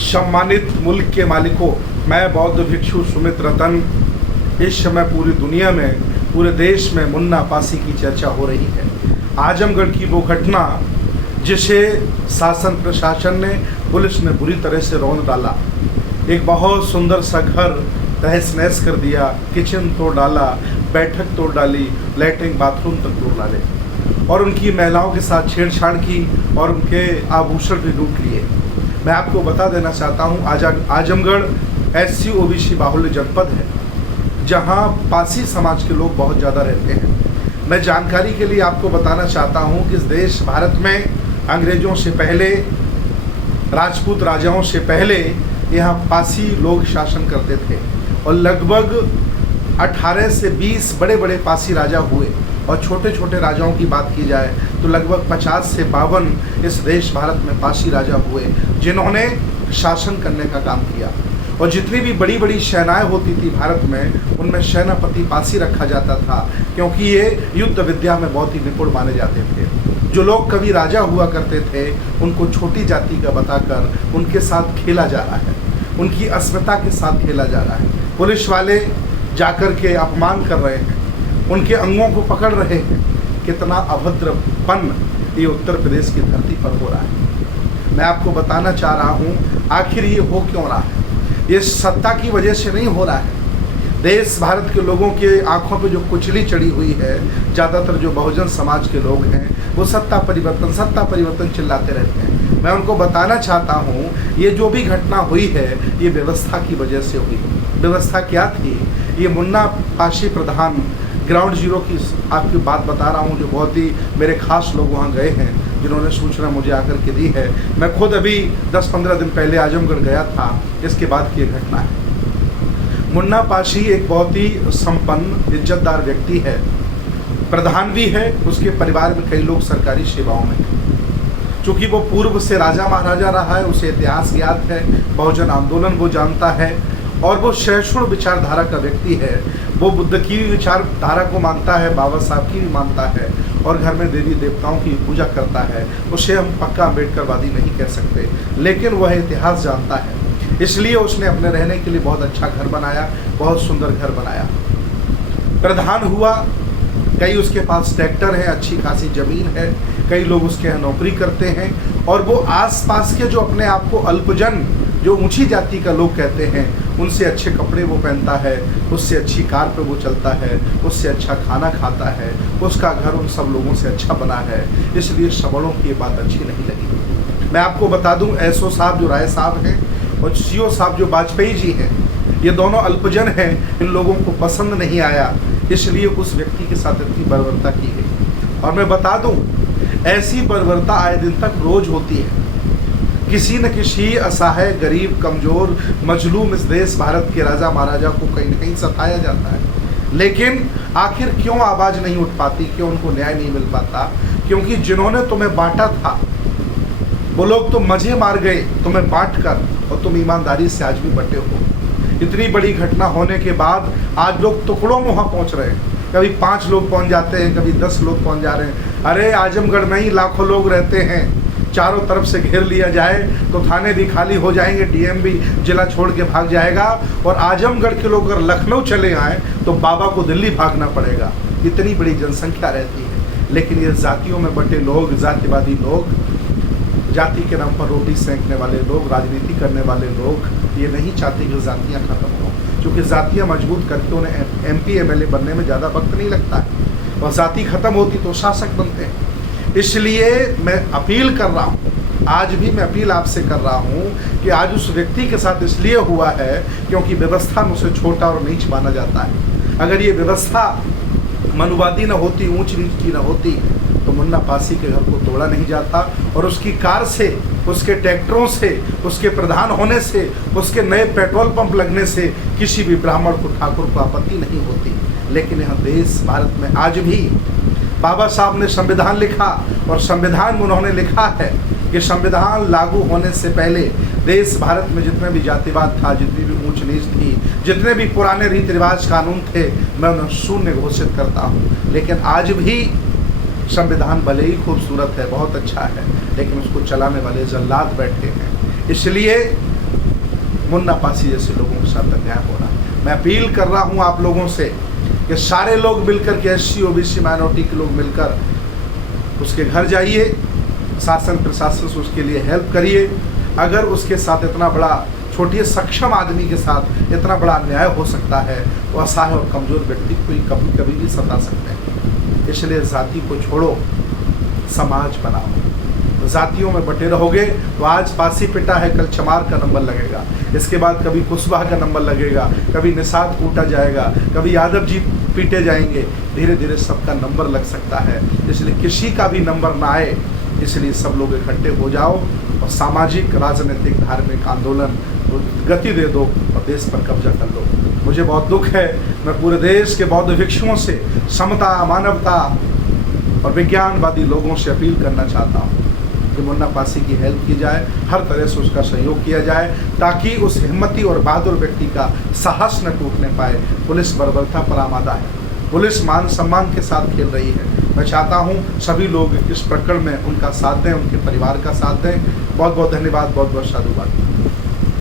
सम्मानित मुल्क के मालिकों, मैं बौद्ध भिक्षु सुमित रतन। इस समय पूरी दुनिया में, पूरे देश में मुन्ना पासी की चर्चा हो रही है। आजमगढ़ की वो घटना जिसे शासन प्रशासन ने, पुलिस ने बुरी तरह से रौंद डाला। एक बहुत सुंदर सा घर तहस नहस कर दिया, किचन तोड़ डाला, बैठक तोड़ डाली, लैट्रिन बाथरूम तक तोड़ डाले और उनकी महिलाओं के साथ छेड़छाड़ की और उनके आभूषण भी लूट लिए। मैं आपको बता देना चाहता हूँ, आजमगढ़ SC OBC बाहुल्य जनपद है, जहाँ पासी समाज के लोग बहुत ज़्यादा रहते हैं। मैं जानकारी के लिए आपको बताना चाहता हूँ कि इस देश भारत में अंग्रेज़ों से पहले, राजपूत राजाओं से पहले यहाँ पासी लोग शासन करते थे और लगभग 18 से 20 बड़े बड़े पासी राजा हुए और छोटे छोटे राजाओं की बात की जाए तो लगभग 50 से 52 इस देश भारत में पासी राजा हुए, जिन्होंने शासन करने का काम किया। और जितनी भी बड़ी बड़ी सेनाएं होती थी भारत में, उनमें सेनापति पासी रखा जाता था, क्योंकि ये युद्ध विद्या में बहुत ही निपुण माने जाते थे। जो लोग कभी राजा हुआ करते थे, उनको छोटी जाति का बताकर उनके साथ खेला जा रहा है, उनकी अस्मिता के साथ खेला जा रहा है। पुलिस वाले जाकर के अपमान कर रहे हैं, उनके अंगों को पकड़ रहे हैं। कितना अभद्रपन ये उत्तर प्रदेश की धरती पर हो रहा है। मैं आपको बताना चाह रहा हूँ, आखिर ये हो क्यों रहा है? ये सत्ता की वजह से नहीं हो रहा है। देश भारत के लोगों के आंखों पे जो कुचली चढ़ी हुई है, ज़्यादातर जो बहुजन समाज के लोग हैं, वो सत्ता परिवर्तन चिल्लाते रहते हैं। मैं उनको बताना चाहता हूँ, ये जो भी घटना हुई है, ये व्यवस्था की वजह से हुई। व्यवस्था क्या थी? ये मुन्ना पासी प्रधान ग्राउंड जीरो की आपकी बात बता रहा हूँ, जो बहुत ही मेरे खास लोग वहाँ गए हैं, जिन्होंने सूचना मुझे आकर के दी है। मैं खुद अभी 10-15 दिन पहले आजमगढ़ गया था, इसके बाद की घटना है। मुन्ना पासी एक बहुत ही संपन्न, इज्जतदार व्यक्ति है, प्रधान भी है। उसके परिवार में कई लोग सरकारी सेवाओं में हैं। चूँकि वो पूर्व से राजा महाराजा रहा है, उसे इतिहास ज्ञात है, बहुजन आंदोलन वो जानता है और वो सहिष्णु विचारधारा का व्यक्ति है। वो बुद्ध की विचारधारा को मानता है, बाबा साहब की भी मानता है और घर में देवी देवताओं की पूजा करता है। उसे हम पक्का अम्बेडकरवादी नहीं कह सकते, लेकिन वह इतिहास जानता है। इसलिए उसने अपने रहने के लिए बहुत अच्छा घर बनाया, बहुत सुंदर घर बनाया। प्रधान हुआ, कई उसके पास ट्रैक्टर है, अच्छी खासी ज़मीन है, कई लोग उसके यहाँ नौकरी करते हैं और वो आसपास के जो अपने आप को अल्पजन, जो ऊंची जाति का लोग कहते हैं, उनसे अच्छे कपड़े वो पहनता है, उससे अच्छी कार पे वो चलता है, उससे अच्छा खाना खाता है, उसका घर उन सब लोगों से अच्छा बना है। इसलिए सबड़ों की ये बात अच्छी नहीं लगी। मैं आपको बता दूं, SO साहब जो राय साहब हैं और CO साहब जो वाजपेयी जी हैं, ये दोनों अल्पजन हैं। इन लोगों को पसंद नहीं आया, इसलिए उस व्यक्ति के साथ इतनी बर्बरता की गई। और मैं बता दूं, ऐसी बर्बरता आए दिन तक रोज होती है। किसी न किसी असहाय, गरीब, कमज़ोर, मजलूम इस देश भारत के राजा महाराजा को कहीं न कहीं सताया जाता है। लेकिन आखिर क्यों आवाज़ नहीं उठ पाती, क्यों उनको न्याय नहीं मिल पाता? क्योंकि जिन्होंने तुम्हें बांटा था, वो लोग तो मजे मार गए तुम्हें बांट कर, और तुम ईमानदारी से आज भी बटे हो। इतनी बड़ी घटना होने के बाद आज लोग टुकड़ों में वहाँ पहुँच रहे हैं। कभी 5 लोग पहुँच जाते हैं, कभी 10 लोग पहुँच जा रहे हैं। अरे आजमगढ़ में ही लाखों लोग रहते हैं, चारों तरफ से घेर लिया जाए तो थाने भी खाली हो जाएंगे, DM भी जिला छोड़ के भाग जाएगा। और आजमगढ़ के लोग अगर लखनऊ चले आए तो बाबा को दिल्ली भागना पड़ेगा। इतनी बड़ी जनसंख्या रहती है। लेकिन ये जातियों में बटे लोग, जातिवादी लोग, जाति के नाम पर रोटी सेंकने वाले लोग, राजनीति करने वाले लोग, ये नहीं चाहते कि जातियाँ खत्म हो, क्योंकि जातियाँ मजबूत करके उन्हें MP MLA बनने में ज़्यादा वक्त नहीं लगता है। और जाति खत्म होती तो शासक बनते हैं। इसलिए मैं अपील कर रहा हूँ, आज भी मैं अपील आपसे कर रहा हूँ कि आज उस व्यक्ति के साथ इसलिए हुआ है क्योंकि व्यवस्था में उसे छोटा और नीच माना जाता है। अगर ये व्यवस्था मनुवादी न होती, ऊंच नीच की न होती, तो मुन्ना पासी के घर को तोड़ा नहीं जाता और उसकी कार से, उसके ट्रैक्टरों से, उसके प्रधान होने से, उसके नए पेट्रोल पंप लगने से किसी भी ब्राह्मण को, ठाकुर को आपत्ति नहीं होती। लेकिन यहाँ देश भारत में आज भी बाबा साहब ने संविधान लिखा और संविधान में उन्होंने लिखा है कि संविधान लागू होने से पहले देश भारत में जितने भी जातिवाद था, जितनी भी ऊंच नीच थी, जितने भी पुराने रीति रिवाज कानून थे, मैं उन्हें शून्य घोषित करता हूँ। लेकिन आज भी संविधान भले ही खूबसूरत है, बहुत अच्छा है, लेकिन उसको चलाने वाले जल्लाद बैठे हैं। इसलिए मुन्ना पासी जैसे लोगों के साथ अन्याय हो रहा है। मैं अपील कर रहा हूँ आप लोगों से कि सारे लोग मिलकर के SC OBC माइनॉरिटी के लोग मिलकर उसके घर जाइए, शासन प्रशासन से उसके लिए हेल्प करिए। अगर उसके साथ इतना बड़ा छोटे सक्षम आदमी के साथ इतना बड़ा अन्याय हो सकता है तो असहाय और कमज़ोर व्यक्ति को कभी भी सता सकते हैं। इसलिए जाति को छोड़ो, समाज बनाओ। जातियों में बटे रहोगे तो आज पासी पिटा है, कल चमार का नंबर लगेगा, इसके बाद कभी कुशवाहा का नंबर लगेगा, कभी निषाद कूटा जाएगा, कभी यादव जी पीटे जाएंगे। धीरे धीरे सबका नंबर लग सकता है, इसलिए किसी का भी नंबर ना आए, इसलिए सब लोग इकट्ठे हो जाओ और सामाजिक, राजनीतिक, धार्मिक आंदोलन गति दे दो और देश पर कब्जा कर लो। मुझे बहुत दुख है, मैं पूरे देश के बौद्ध भिक्षुओं से समता, मानवता और विज्ञानवादी लोगों से अपील करना चाहता हूँ कि मुन्ना पासी की हेल्प की जाए, हर तरह से उसका सहयोग किया जाए, ताकि उस हिम्मती और बहादुर व्यक्ति का साहस न टूटने पाए। पुलिस बर्बरता पर आमादा है, पुलिस मान सम्मान के साथ खेल रही है। मैं चाहता हूँ सभी लोग इस प्रकरण में उनका साथ दें, उनके परिवार का साथ दें। बहुत बहुत धन्यवाद, बहुत बहुत साधुवाद।